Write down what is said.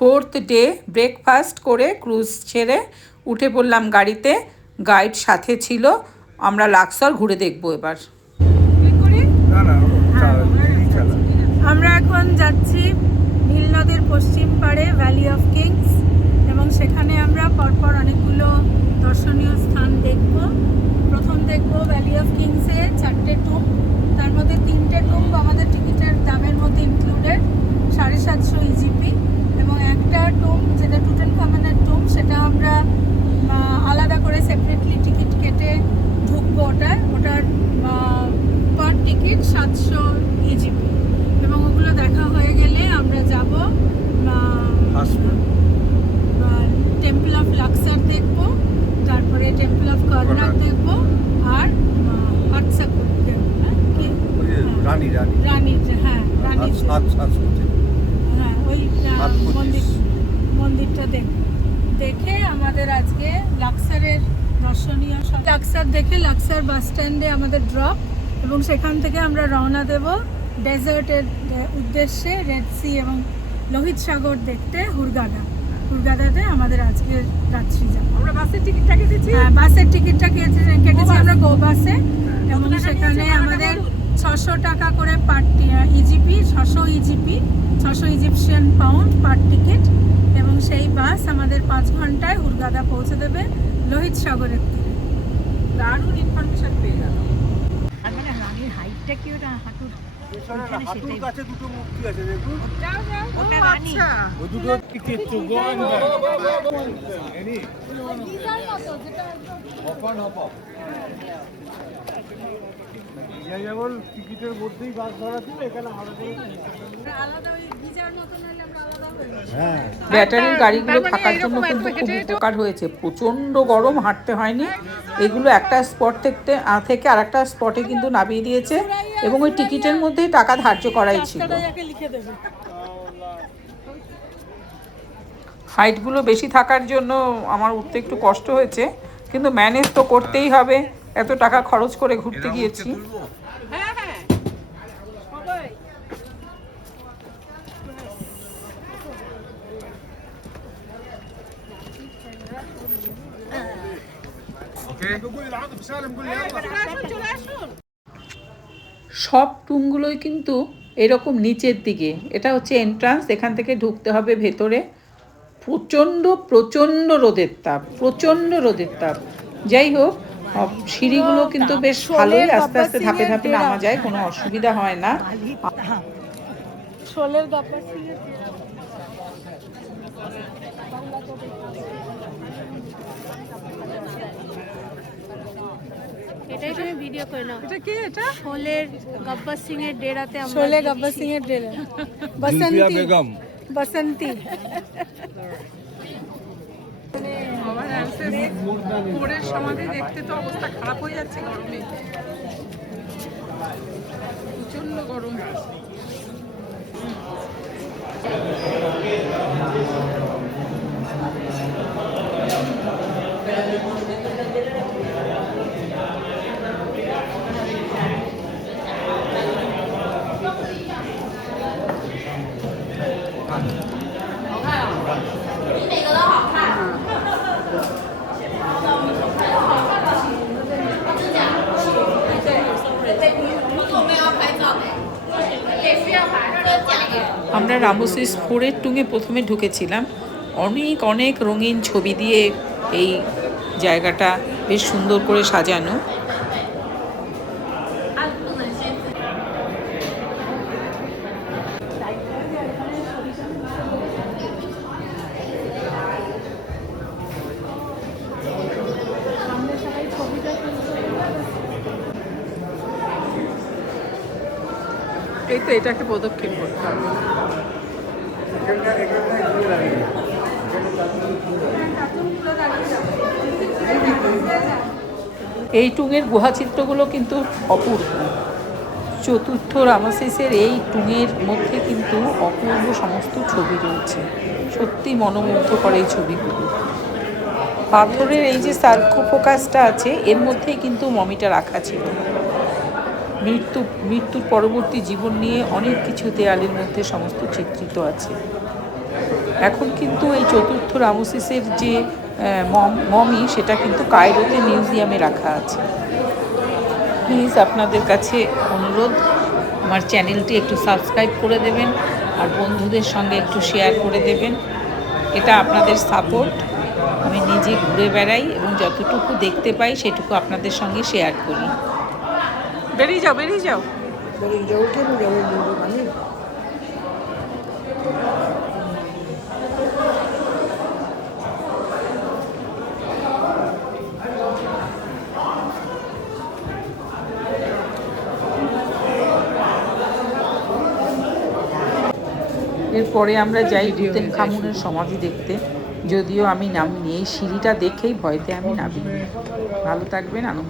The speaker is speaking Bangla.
4th ডে ব্রেকফাস্ট করে ক্রুজ ছেড়ে উঠে পড়লাম গাড়িতে। গাইড সাথে ছিল। আমরা লাক্সর ঘুরে দেখব এবার। আমরা এখন যাচ্ছি নীল নদের পশ্চিম পাড়ে ভ্যালি অফ কিংস, এবং সেখানে আমরা পরপর অনেকগুলো দর্শনীয় স্থান দেখব। প্রথম দেখব ভ্যালি অফ কিংসে 4টে টুম, তার মধ্যে 3টে টুম আমাদের টিকিটের দামের মধ্যে ইনক্লুডেড 750 ইজিপি, এবং একটা টুম যেটা টুটানখামেনের টুম সেটা আমরা আলাদা করে সেপারেটলি টিকিট কেটে ঢুকবো। ওটার পার টিকিট 700 ইজিপি, এবং ওগুলো দেখা হয়ে গেলে আমরা যাব টেম্পল অফ লাক্সার দেখব, তারপরে টেম্পল অফ কর্নাক দেখব, আর হাটসাকুর মন্দিরটা দেখে আমাদের আজকে লাক্সারের দর্শনীয় লাক্সার দেখে লাক্সার বাস স্ট্যান্ডে আমাদের ড্রপ, এবং সেখান থেকে আমরা রওনা দেব ডেজার্টের উদ্দেশ্যে, রেড সি এবং লোহিত সাগর দেখতে হুরগাদাতে আমাদের আজকে রাত্রি যাব। আমরা বাসের টিকিটটা কেটেছি, বাসের টিকিটটা কেটেছি আমরা গো বাসে, এবং সেখানে আমাদের 600 টাকা করে per EGP, 600 Egyptian pound per ticket, এবং সেই বাস আমাদের 5 ঘন্টায় হুরগাদা পৌঁছে দেবে লোহিত সাগরের তীরে। দারুণ ইনফরমেশন পেয়ে গেল। আর মানে রানীর হাইটটা কি, ওটা হাঁটুর কাছে দুটো মূর্তি আছে দেখুন, ওটা রানী, ওই দুটো টিকিট তো গোয়াঙ্গা এনি ডিজাইন মতো, যেটা ওপেন হপ যেমন টিকিটের মধ্যেই বাস ধরা ছিল, এখানে আলাদা ওই গিজার মতো নালে আমরা আলাদা হয়ে ব্যাটারির গাড়িগুলো থাকার জন্য কিন্তু খুব উপকার হয়েছে। প্রচণ্ড গরম, হাঁটতে হয়নি। এগুলো একটা স্পট থেকে আর একটা স্পটে কিন্তু নামিয়ে দিয়েছে, এবং ওই টিকিটের মধ্যেই টাকা ধার্য করাই ছিল। হাইটগুলো বেশি থাকার জন্য আমার উঠতে একটু কষ্ট হয়েছে, কিন্তু ম্যানেজ তো করতেই হবে, এত টাকা খরচ করে ঘুরতে গিয়েছি। সব টুমগুলোই কিন্তু এরকম নিচের দিকে। এটা হচ্ছে এন্ট্রান্স, এখান থেকে ঢুকতে হবে ভেতরে। প্রচণ্ড রোদের তাপ। যাই হোক, সিঁড়িগুলো কিন্তু বেশ ভালোই, আস্তে আস্তে ধাপে ধাপে নামা যায়, কোনো অসুবিধা হয় না। এটাই তুমি ভিডিও করে নাও। এটা কি? এটা শোলের গব্বর সিং এর ডেরাতে আমরা শোলে গব্বর সিং এর ডেরা, বসন্তী আমার ভোরের সমাধি দেখতে তো অবস্থা খারাপ হয়ে যাচ্ছে গরমে, প্রচন্ড গরম। আমরা রামসেস 4-এর টুঙে প্রথমে ঢুকেছিলাম। অনেক রঙিন ছবি দিয়ে এই জায়গাটা বেশ সুন্দর করে সাজানো। এই তো, এটা একটা পদক্ষেপ করতে হবে। এই টুঙের গুহাচিত্রগুলো কিন্তু অপূর্ব। চতুর্থ রামসেসের এই টুঙের মধ্যে কিন্তু অপূর্ব সমস্ত ছবি রয়েছে, সত্যি মনোমুগ্ধকর এই ছবিগুলো। পাথরের এই যে সার্কোফোকাসটা আছে, এর মধ্যেই কিন্তু মমিটা রাখা ছিল। মৃত্যুর পরবর্তী জীবন নিয়ে অনেক কিছু দেয়ালের মধ্যে সমস্ত চিত্রিত আছে। এখন কিন্তু এই চতুর্থ রামসিসের যে মমি সেটা কিন্তু কায়রোতে মিউজিয়ামে রাখা আছে। প্লিজ আপনাদের কাছে অনুরোধ, আমার চ্যানেলটি একটু সাবস্ক্রাইব করে দেবেন আর বন্ধুদের সঙ্গে একটু শেয়ার করে দেবেন। এটা আপনাদের সাপোর্ট। আমি নিজে ঘুরে বেড়াই এবং যতটুকু দেখতে পাই সেটুকু আপনাদের সঙ্গে শেয়ার করি। বেরিয়ে যাও, বেরিয়ে যাও। এরপরে আমরা যাই তুতেন খামুনের সমাধি দেখতে, যদিও আমি নামিনি। এই সিঁড়িটা দেখেই ভয়তে আমি নামিনি। ভালো থাকবেন, আনন্দ।